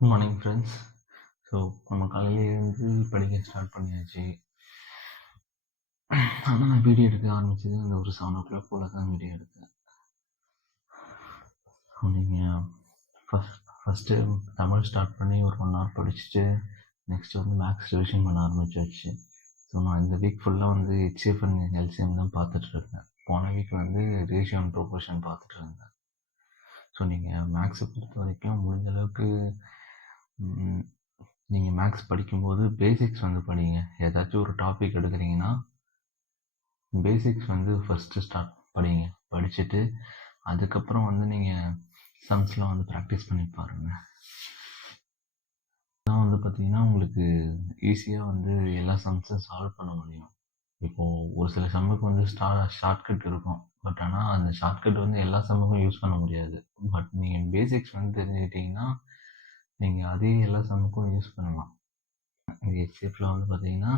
Good morning friends. So நம்ம காலையில எழுந்து படிக்க ஸ்டார்ட் பண்ணியாச்சு. ஆனால் நான் வீடியோ எடுக்க ஆரம்பிச்சது அந்த ஒரு 7 o'clock போல் தான் வீடியோ எடுத்தேன். ஸோ நீங்கள் ஃபஸ்ட்டு தமிழ் ஸ்டார்ட் பண்ணி ஒரு 1 hour படிச்சுட்டு நெக்ஸ்ட்டு வந்து மேக்ஸ் ரிவிஷன் பண்ண ஆரம்பிச்சாச்சு. ஸோ நான் இந்த வீக் ஃபுல்லாக வந்து ஹெச்சிஎஃப் அண்ட் எல்சிஎம் தான் பார்த்துட்ருக்கேன். போன வீக் வந்து ரேஷியோ அண்ட் ப்ரொபோர்ஷன் பார்த்துட்டு இருந்தேன். ஸோ நீங்கள் மேக்ஸை பொறுத்த வரைக்கும் முடிஞ்ச அளவுக்கு நீங்கள் மேக்ஸ் படிக்கும்போது பேசிக்ஸ் வந்து படிங்க. ஏதாச்சும் ஒரு டாபிக் எடுக்கிறீங்கன்னா பேசிக்ஸ் வந்து ஃபஸ்ட்டு ஸ்டார்ட் படிங்க. படிச்சுட்டு அதுக்கப்புறம் வந்து நீங்கள் சம்ஸ்லாம் வந்து ப்ராக்டிஸ் பண்ணி பாருங்கள். அதான் வந்து பார்த்திங்கன்னா உங்களுக்கு ஈஸியாக வந்து எல்லா சம்ஸும் சால்வ் பண்ண முடியும். இப்போது ஒரு சில சம்முக்கு வந்து ஷார்ட்கட் இருக்கும். பட் ஆனால் அந்த ஷார்ட்கட் வந்து எல்லா சம்முக்கும் யூஸ் பண்ண முடியாது. பட் நீங்கள் பேசிக்ஸ் வந்து தெரிஞ்சுக்கிட்டிங்கன்னா நீங்கள் அதே எல்லா சம்முக்கும் யூஸ் பண்ணலாம். ஹெச்சிஎஃப்பில் வந்து பார்த்தீங்கன்னா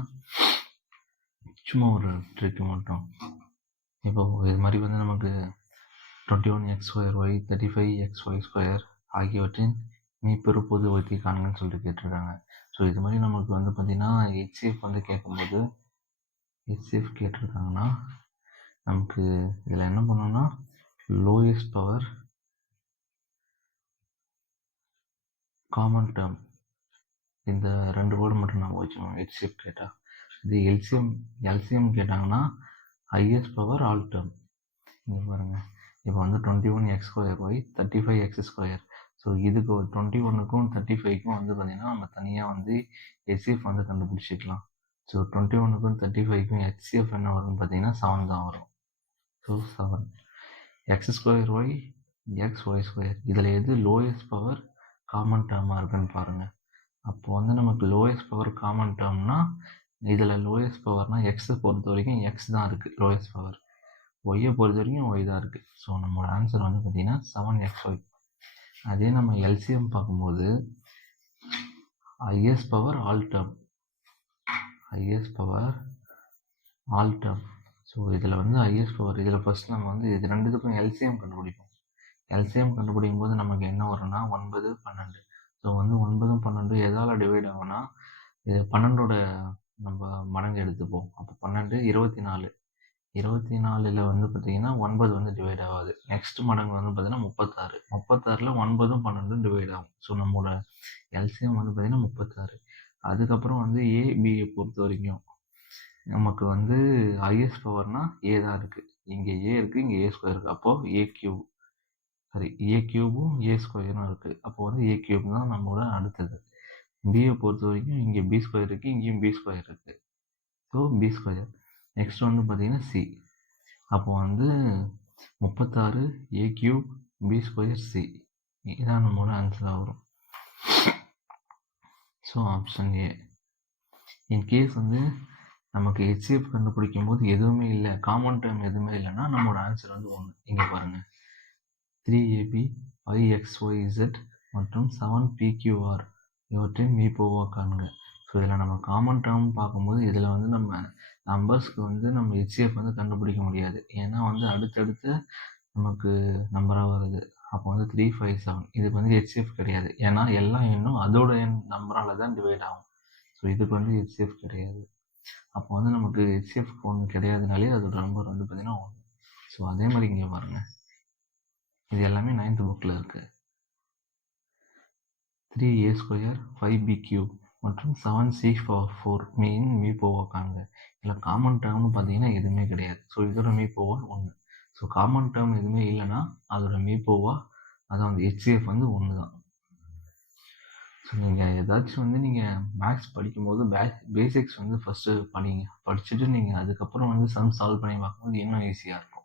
சும்மா ஒரு ட்ரிக்கு மட்டும். இப்போது இது மாதிரி வந்து நமக்கு 21x2y 35xy² ஆகியவற்றின் மீப்பெரு பொது வகுத்தி காண்கன்னு சொல்லிட்டு கேட்டிருக்காங்க. ஸோ இது மாதிரி நமக்கு வந்து பார்த்திங்கன்னா ஹெச்சிஎஃப் வந்து கேட்கும்போது ஹெச்சிஎஃப் கேட்டிருக்காங்கன்னா நமக்கு இதில் என்ன பண்ணோம்னா லோயஸ்ட் பவர் காமன் டேர்ம் இந்த 2 வேர்டு மட்டும் நம்ம வச்சுக்கணும். ஹெச்சிஎஃப் கேட்டால் இது எல்சிஎம் கேட்டாங்கன்னா ஹையஸ்ட் பவர் ஆல் டேர்ம். இங்கே பாருங்கள், இப்போ வந்து 21x2y 35x². ஸோ இதுக்கு 21க்கும் 35க்கும் வந்து பார்த்திங்கன்னா நம்ம தனியாக வந்து ஹெச்சிஎஃப் வந்து கண்டுபிடிச்சிக்கலாம். ஸோ 21க்கும் 35க்கும் ஹெச்சிஎஃப் என்ன வரும்னு பார்த்தீங்கன்னா 7 தான் வரும். So 7 x²y xy². இதில் எது லோயஸ்ட் பவர் காமன் டேர்மாக இருக்குன்னு பாருங்கள். அப்போ வந்து நமக்கு லோயஸ்ட் பவர் காமன் டேர்ம்னா இதில் லோயஸ்ட் பவர்னால் எக்ஸை பொறுத்த வரைக்கும் எக்ஸ் தான் இருக்குது லோயஸ்ட் பவர். ஒய்யை பொறுத்த வரைக்கும் ஒய் தான் இருக்குது. ஸோ நம்மளோட ஆன்சர் வந்து பார்த்திங்கன்னா 7xy. அதே நம்ம எல்சிஎம் பார்க்கும்போது highest power all term. So இதில் வந்து ஹையஸ்ட் பவர் இதில் ஃபஸ்ட் நம்ம வந்து இது ரெண்டுத்துக்கும் எல்சிஎம் கண்டுபிடிப்போம். எல்சிஎம் கண்டுபிடிக்கும் போது நமக்கு என்ன வரும்னா 9, 12. ஸோ வந்து 9, 12 எதால் டிவைட் ஆகும்னா இது 12ஓட நம்ம மடங்கு எடுத்துப்போம். அப்போ 12 24. 24ல் வந்து பார்த்திங்கன்னா 9 வந்து டிவைட் ஆகாது. நெக்ஸ்ட் மடங்கு வந்து பார்த்திங்கன்னா 36. 36ல் 9ம் 12ம் டிவைட் ஆகும். ஸோ நம்மளோட எல்சிஎம் வந்து பார்த்திங்கன்னா 36. அதுக்கப்புறம் வந்து ஏபியை பொறுத்த வரைக்கும் நமக்கு வந்து ஹையஸ்ட் பவர்னால் ஏ தான் இருக்குது. இங்கே ஏ இருக்குது, இங்கே A² இருக்குது. அப்போது ஏ கியூபும் A² இருக்குது. அப்போ வந்து ஏ கியூப் தான் நம்மளோட அடுத்தது. பியை பொறுத்த வரைக்கும் இங்கே B² இருக்குது, இங்கேயும் B² இருக்குது. So B². நெக்ஸ்ட் வந்து பார்த்திங்கன்னா சி. அப்போ வந்து 36 ஏ கியூப் B² சி. இதுதான் நம்மளோட ஆன்சராக வரும். So option A. இன்கேஸ் வந்து நமக்கு ஹெச்சிஎஃப் கண்டுபிடிக்கும் போது எதுவுமே இல்லை, காமன் டேர்ம் எதுவுமே இல்லைன்னா நம்மளோட ஆன்சர் வந்து 1. இங்கே பாருங்கள், 3ab 5xyz மற்றும் 7pqr இவற்றின் மீப்போவா காண்க. ஸோ இதில் நம்ம காமன் டேர்ம் பார்க்கும்போது இதில் வந்து நம்ம நம்பர்ஸ்க்கு வந்து நம்ம ஹெச்சிஎஃப் வந்து கண்டுபிடிக்க முடியாது. ஏன்னா வந்து அடுத்தடுத்து நமக்கு நம்பராக வருது. அப்போ வந்து 3, 5, 7 இதுக்கு வந்து ஹெச்சிஎஃப் கிடையாது. ஏன்னா எல்லாம் இன்னும் அதோட நம்பரால் தான் டிவைட் ஆகும். ஸோ இதுக்கு வந்து ஹெச்சிஎஃப் கிடையாது. அப்போ வந்து நமக்கு ஹெச்சிஎஃப் ஒன்று கிடையாதுனாலே அதோட நம்பர் வந்து பார்த்திங்கன்னா 1. ஸோ அதே மாதிரி இங்கே பாருங்கள், இது எல்லாமே 9th புக்கில் இருக்குது. 3a² 5b³ மற்றும் 7c4 மீப்போவா காண்க. இதில் காமன் டேர்ம்னு பார்த்தீங்கன்னா எதுவுமே கிடையாது. ஸோ இதோட மீப்போவா 1. ஸோ காமன் டேர்ம் எதுவுமே இல்லைன்னா அதோட மீப்போவா அதான் வந்து ஹெச்சிஎஃப் வந்து 1 தான். ஸோ நீங்கள் ஏதாச்சும் வந்து நீங்கள் மேக்ஸ் படிக்கும்போது பேசிக்ஸ் வந்து ஃபஸ்ட்டு படிங்க. படிச்சுட்டு நீங்கள் அதுக்கப்புறம் வந்து சம் சால்வ் பண்ணி பார்க்கும்போது இன்னும் ஈஸியாக இருக்கும்.